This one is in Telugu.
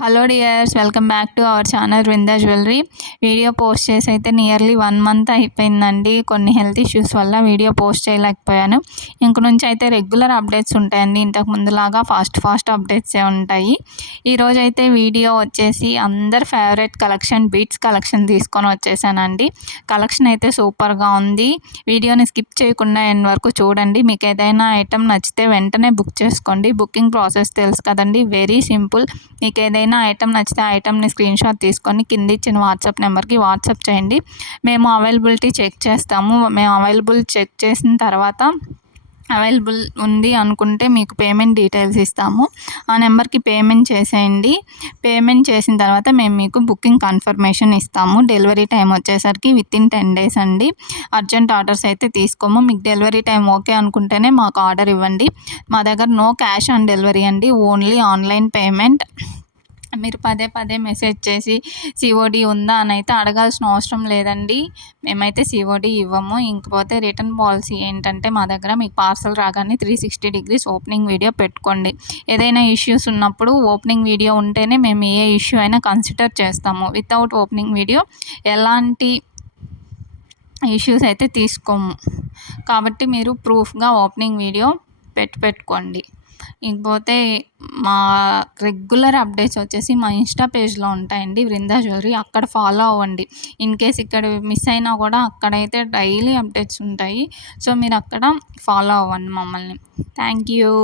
Hello dears, welcome back to our channel Vrinda jewellery. Video post చేసి అయితే నియర్లీ 1 మంత్ అయిపోయిందండి. కొన్ని హెల్త్ ఇష్యూస్ వల్ల వీడియో పోస్ట్ చేయలేకపోయాను. ఇంక నుంచి అయితే రెగ్యులర్ అప్డేట్స్ ఉంటాయండి. ఇంతకు ముందులాగా ఫాస్ట్ అప్డేట్సే ఉంటాయి. ఈరోజైతే వీడియో వచ్చేసి అందరి ఫేవరెట్ కలెక్షన్ బీట్స్ కలెక్షన్ తీసుకొని వచ్చేసానండి. కలెక్షన్ అయితే సూపర్గా ఉంది. వీడియోని స్కిప్ చేయకుండా ఎండ్ వరకు చూడండి. మీకు ఏదైనా ఐటెం నచ్చితే వెంటనే బుక్ చేసుకోండి. బుకింగ్ ప్రాసెస్ తెలుసు కదండి, వెరీ సింపుల్. మీకు ఏదైనా ఐటెం నచ్చితే ఆ ఐటెంని స్క్రీన్ షాట్ తీసుకొని కింద ఇచ్చిన వాట్సాప్ నెంబర్కి వాట్సాప్ చేయండి. మేము అవైలబిలిటీ చెక్ చేస్తాము. మేము అవైలబుల్ చెక్ చేసిన తర్వాత అవైలబుల్ ఉంది అనుకుంటే మీకు పేమెంట్ డీటెయిల్స్ ఇస్తాము. ఆ నెంబర్కి పేమెంట్ చేసేయండి. పేమెంట్ చేసిన తర్వాత మేము మీకు బుకింగ్ కన్ఫర్మేషన్ ఇస్తాము. డెలివరీ టైం వచ్చేసరికి వితిన్ 10 days అండి. అర్జెంట్ ఆర్డర్స్ అయితే తీసుకోము. మీకు డెలివరీ టైం ఓకే అనుకుంటేనే మాకు ఆర్డర్ ఇవ్వండి. మా దగ్గర నో క్యాష్ ఆన్ డెలివరీ అండి, ఓన్లీ ఆన్లైన్ పేమెంట్. మీరు పదే మెసేజ్ చేసి సిఓడి ఉందా అని అయితే అడగాల్సిన అవసరం లేదండి. మేమైతే సిఓడి ఇవ్వము. ఇంకపోతే రిటర్న్ పాలసీ ఏంటంటే, మా దగ్గర మీకు పార్సల్ రాగానే 360 degrees ఓపెనింగ్ వీడియో పెట్టుకోండి. ఏదైనా ఇష్యూస్ ఉన్నప్పుడు ఓపెనింగ్ వీడియో ఉంటేనే మేము ఏ ఇష్యూ అయినా కన్సిడర్ చేస్తాము. వితౌట్ ఓపెనింగ్ వీడియో ఎలాంటి ఇష్యూస్ అయితే తీసుకోము. కాబట్టి మీరు ప్రూఫ్గా ఓపెనింగ్ వీడియో పెట్టుకోండి. ఇంకపోతే మా రెగ్యులర్ అప్డేట్స్ వచ్చేసి మా ఇన్స్టా పేజ్లో ఉంటాయండి, వృందా జ్యువెలరీ. అక్కడ ఫాలో అవ్వండి. ఇన్ కేస్ ఇక్కడ మిస్ అయినా కూడా అక్కడైతే డైలీ అప్డేట్స్ ఉంటాయి. సో మీరు అక్కడ ఫాలో అవ్వండి మమ్మల్ని. Thank you.